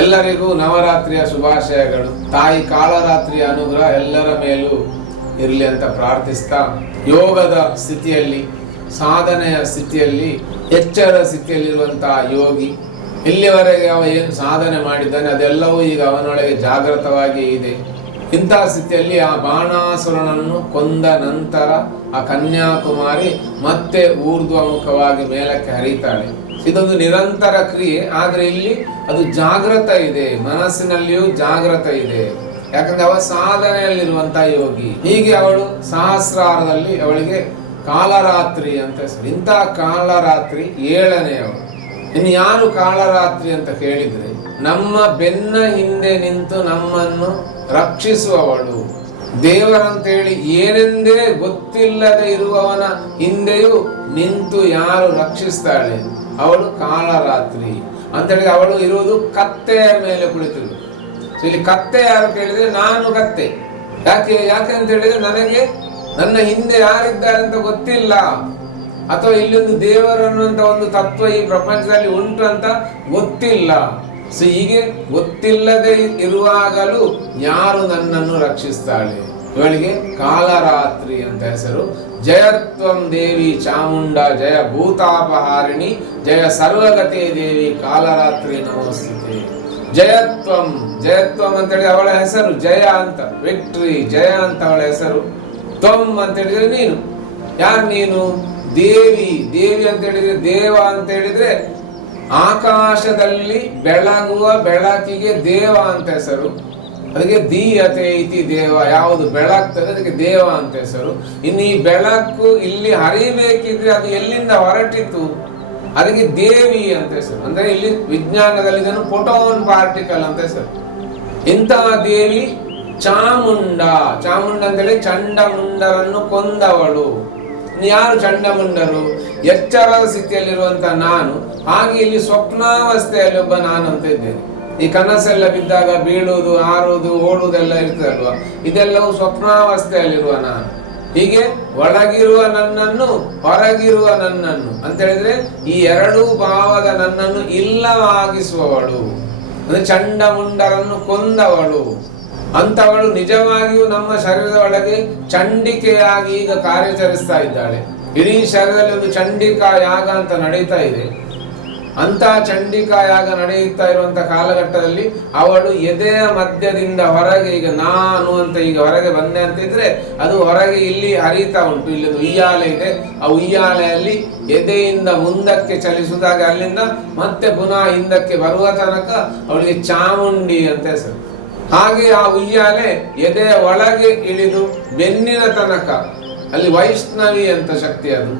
ಎಲ್ಲರಿಗೂ ನವರಾತ್ರಿಯ ಶುಭಾಶಯಗಳು. ತಾಯಿ ಕಾಳರಾತ್ರಿಯ ಅನುಗ್ರಹ ಎಲ್ಲರ ಮೇಲೂ ಇರಲಿ ಅಂತ ಪ್ರಾರ್ಥಿಸ್ತಾ, ಯೋಗದ ಸ್ಥಿತಿಯಲ್ಲಿ, ಸಾಧನೆಯ ಸ್ಥಿತಿಯಲ್ಲಿ, ಎಚ್ಚರ ಸ್ಥಿತಿಯಲ್ಲಿರುವಂತಹ ಯೋಗಿ ಇಲ್ಲಿವರೆಗೆ ಅವ ಏನು ಸಾಧನೆ ಮಾಡಿದ್ದಾನೆ ಅದೆಲ್ಲವೂ ಈಗ ಅವನೊಳಗೆ ಜಾಗೃತವಾಗಿ ಇದೆ. ಇಂತಹ ಸ್ಥಿತಿಯಲ್ಲಿ ಆ ಬಾಣಾಸುರನನ್ನು ಕೊಂದ ನಂತರ ಆ ಕನ್ಯಾಕುಮಾರಿ ಮತ್ತೆ ಊರ್ಧ್ವಮುಖವಾಗಿ ಮೇಲಕ್ಕೆ ಹರಿತಾಳೆ. ಇದೊಂದು ನಿರಂತರ ಕ್ರಿಯೆ, ಆದ್ರೆ ಇಲ್ಲಿ ಅದು ಜಾಗೃತ ಇದೆ, ಮನಸ್ಸಿನಲ್ಲಿಯೂ ಜಾಗೃತ ಇದೆ. ಯಾಕಂದ್ರೆ ಅವ ಸಾಧನೆಯಲ್ಲಿರುವಂತಹ ಯೋಗಿ. ಹೀಗೆ ಅವಳು ಸಹಸ್ರಾರದಲ್ಲಿ ಅವಳಿಗೆ ಕಾಳರಾತ್ರಿ ಅಂತ ಹೆಸರು. ಇಂತಹ ಕಾಳರಾತ್ರಿ 7ನೇಯವಳು. ಇನ್ನು ಯಾರು ಕಾಳರಾತ್ರಿ ಅಂತ ಕೇಳಿದ್ರೆ, ನಮ್ಮ ಬೆನ್ನ ಹಿಂದೆ ನಿಂತು ನಮ್ಮನ್ನು ರಕ್ಷಿಸುವವಳು. ದೇವರಂತೇಳಿ ಏನೆಂದೇ ಗೊತ್ತಿಲ್ಲದೆ ಇರುವವನ ಹಿಂದೆಯೂ ನಿಂತು ಯಾರು ರಕ್ಷಿಸ್ತಾಳೆ ಅವಳು ಕಾಳರಾತ್ರಿ ಅಂತೇಳಿ. ಅವಳು ಇರುವುದು ಕತ್ತೆಯ ಮೇಲೆ ಕುಳಿತಿರು. ಇಲ್ಲಿ ಕತ್ತೆ ಯಾರು ಕೇಳಿದ್ರೆ ನಾನು ಕತ್ತೆ. ಯಾಕೆ ಅಂತ ಹೇಳಿದ್ರೆ ನನಗೆ ನನ್ನ ಹಿಂದೆ ಯಾರಿದ್ದಾರೆ ಅಂತ ಗೊತ್ತಿಲ್ಲ, ಅಥವಾ ಇಲ್ಲೊಂದು ದೇವರನ್ನು ಅಂತ ಒಂದು ತತ್ವ ಈ ಪ್ರಪಂಚದಲ್ಲಿ ಉಂಟು ಅಂತ ಗೊತ್ತಿಲ್ಲ. ಸೊ ಹೀಗೆ ಗೊತ್ತಿಲ್ಲದೆ ಇರುವಾಗಲೂ ಯಾರು ನನ್ನನ್ನು ರಕ್ಷಿಸ್ತಾಳೆ, ಇವಳಿಗೆ ಕಾಳರಾತ್ರಿ ಅಂತ ಹೆಸರು. ಜಯತ್ವಂ ದೇವಿ ಚಾಮುಂಡ ಜಯ ಭೂತಾಪಹಾರಿಣಿ ಜಯ ಸರ್ವಗತೆ ದೇವಿ ಕಾಳರಾತ್ರಿ ನಮೋಸ್ತುತೆ. ಜಯತ್ವಂ ಅಂತೇಳಿ ಅವಳ ಹೆಸರು, ಜಯ ಅಂತ, ವಿಕ್ಟ್ರಿ, ಜಯ ಅಂತ ಅವಳ ಹೆಸರು. ತ್ವಂ ಅಂತ ಹೇಳಿದ್ರೆ ನೀನು. ಯಾರು ನೀನು? ದೇವಿ ಅಂತ ಹೇಳಿದ್ರೆ, ದೇವ ಅಂತ ಹೇಳಿದ್ರೆ ಆಕಾಶದಲ್ಲಿ ಬೆಳಗುವ ಬೆಳಕಿಗೆ ದೇವ ಅಂತ ಹೆಸರು. ಅದಕ್ಕೆ ದೀಯತೆ ಇತಿ ದೇವ, ಯಾವುದು ಬೆಳಗ್ತದೆ ಅದಕ್ಕೆ ದೇವ ಅಂತ ಹೆಸರು. ಇನ್ನು ಈ ಬೆಳಕು ಇಲ್ಲಿ ಹರಿಬೇಕಿದ್ರೆ ಅದು ಎಲ್ಲಿಂದ ಹೊರಟಿತ್ತು, ಅದಕ್ಕೆ ದೇವಿ ಅಂತ ಹೆಸರು. ಅಂದ್ರೆ ಇಲ್ಲಿ ವಿಜ್ಞಾನದಲ್ಲಿ ಇದನ್ನು ಫೋಟೋನ್ ಪಾರ್ಟಿಕಲ್ ಅಂತ ಹೆಸರು. ಇಂತಹ ದೇವಿ ಚಾಮುಂಡ ಅಂತೇಳಿ ಚಂಡಮುಂಡರನ್ನು ಕೊಂದವಳು. ಯಾರು ಚಂಡಮುಂಡರು? ಎಚ್ಚರದ ಸ್ಥಿತಿಯಲ್ಲಿರುವಂತ ನಾನು. ಹಾಗೆ ಇಲ್ಲಿ ಸ್ವಪ್ನಾವಸ್ಥೆಯಲ್ಲಿ ಒಬ್ಬ ನಾನು ಅಂತ ಇದ್ದೇನೆ. ಈ ಕನಸೆಲ್ಲ ಬಿದ್ದಾಗ ಬೀಳುವುದು, ಆರುವುದು, ಓಡುವುದೆಲ್ಲ ಇರ್ತದಲ್ವಾ, ಇದೆಲ್ಲವೂ ಸ್ವಪ್ನಾವಸ್ಥೆಯಲ್ಲಿರುವ ನಾನು. ಹೀಗೆ ಒಳಗಿರುವ ನನ್ನನ್ನು, ಹೊರಗಿರುವ ನನ್ನನ್ನು ಅಂತ ಹೇಳಿದ್ರೆ ಈ ಎರಡೂ ಭಾವದ ನನ್ನನ್ನು ಇಲ್ಲವಾಗಿಸುವವಳು, ಅಂದ್ರೆ ಚಂಡಮುಂಡರನ್ನು ಕೊಂದವಳು ಅಂತವಳು ನಿಜವಾಗಿಯೂ ನಮ್ಮ ಶರೀರದ ಒಳಗೆ ಚಂಡಿಕೆಯಾಗಿ ಈಗ ಕಾರ್ಯಾಚರಿಸ್ತಾ ಇದ್ದಾಳೆ. ಇಡೀ ಶರೀರದಲ್ಲಿ ಒಂದು ಚಂಡಿಕಾ ಯಾಗ ಅಂತ ನಡೀತಾ ಇದೆ. ಅಂತ ಚಂಡಿಕಾ ಯಾಗ ನಡೆಯುತ್ತಾ ಇರುವಂತಹ ಕಾಲಘಟ್ಟದಲ್ಲಿ ಅವಳು ಎದೆಯ ಮಧ್ಯದಿಂದ ಹೊರಗೆ, ಈಗ ನಾನು ಅಂತ ಈಗ ಹೊರಗೆ ಬಂದೆ ಅಂತ ಇದ್ರೆ ಅದು ಹೊರಗೆ ಇಲ್ಲಿ ಹರಿತಾ ಉಂಟು. ಇಲ್ಲಿ ಒಂದು ಉಯ್ಯಾಲೆ ಇದೆ, ಆ ಉಯ್ಯಾಲೆಯಲ್ಲಿ ಎದೆಯಿಂದ ಮುಂದಕ್ಕೆ ಚಲಿಸುವಾಗ ಅಲ್ಲಿಂದ ಮತ್ತೆ ಪುನಃ ಹಿಂದಕ್ಕೆ ಬರುವ ತನಕ ಅವಳಿಗೆ ಚಾಮುಂಡಿ ಅಂತ ಹೆಸರು. ಹಾಗೆ ಆ ಉಯ್ಯಾಲೆ ಎದೆಯ ಒಳಗೆ ಇಳಿದು ಬೆನ್ನಿನ ತನಕ ಅಲ್ಲಿ ವೈಷ್ಣವಿ ಅಂತ ಶಕ್ತಿ ಅದು.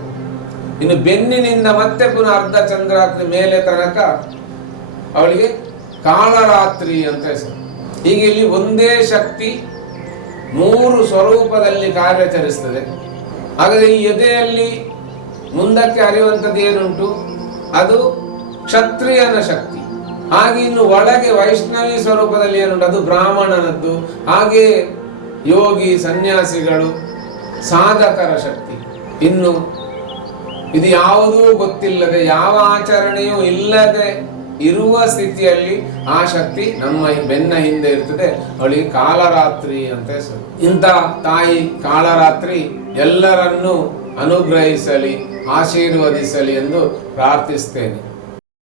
ಇನ್ನು ಬೆನ್ನಿನಿಂದ ಮತ್ತೆ ಪುನಃ ಅರ್ಧ ಚಂದ್ರಾತ್ರಿ ಮೇಲೆ ತನಕ ಅವಳಿಗೆ ಕಾಳರಾತ್ರಿ ಅಂತ ಹೆಸರು. ಹೀಗೆ ಇಲ್ಲಿ ಒಂದೇ ಶಕ್ತಿ 3 ಸ್ವರೂಪದಲ್ಲಿ ಕಾರ್ಯಾಚರಿಸ್ತದೆ. ಹಾಗಾದ್ರೆ ಈ ಎದೆಯಲ್ಲಿ ಮುಂದಕ್ಕೆ ಹರಿಯುವಂಥದ್ದು ಏನುಂಟು ಅದು ಕ್ಷತ್ರಿಯನ ಶಕ್ತಿ. ಹಾಗೆ ಇನ್ನು ಒಳಗೆ ವೈಷ್ಣವಿ ಸ್ವರೂಪದಲ್ಲಿ ಏನುಂಟು ಅದು ಬ್ರಾಹ್ಮಣನದ್ದು. ಹಾಗೆ ಯೋಗಿ, ಸನ್ಯಾಸಿಗಳು, ಸಾಧಕರ ಶಕ್ತಿ. ಇನ್ನು ಇದು ಯಾವುದೂ ಗೊತ್ತಿಲ್ಲದೆ, ಯಾವ ಆಚರಣೆಯೂ ಇಲ್ಲದೆ ಇರುವ ಸ್ಥಿತಿಯಲ್ಲಿ ಆ ಶಕ್ತಿ ನಮ್ಮ ಬೆನ್ನ ಹಿಂದೆ ಇರ್ತದೆ. ಅವಳಿಗೆ ಕಾಳರಾತ್ರಿ ಅಂತ ಹೆಸರು. ಇಂಥ ತಾಯಿ ಕಾಳರಾತ್ರಿ ಎಲ್ಲರನ್ನೂ ಅನುಗ್ರಹಿಸಲಿ, ಆಶೀರ್ವದಿಸಲಿ ಎಂದು ಪ್ರಾರ್ಥಿಸ್ತೇನೆ.